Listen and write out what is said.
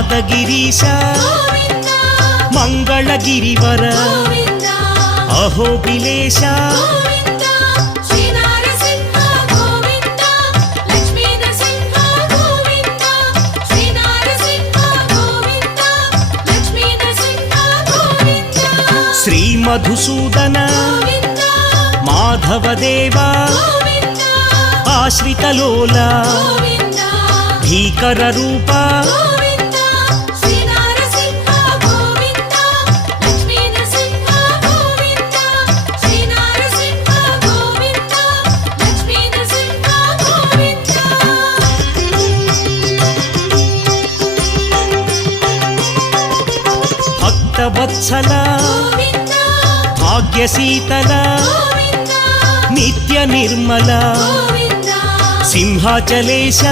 యాదగిరీశ మంగళగిరివర అహోబిలేశ శ్రీ మధుసూదన మాధవదేవా ఆశ్రితలోల భీకర రూప భక్తవత్సల భాగ్యశీతల నిత్య నిర్మల సింహాచలేశ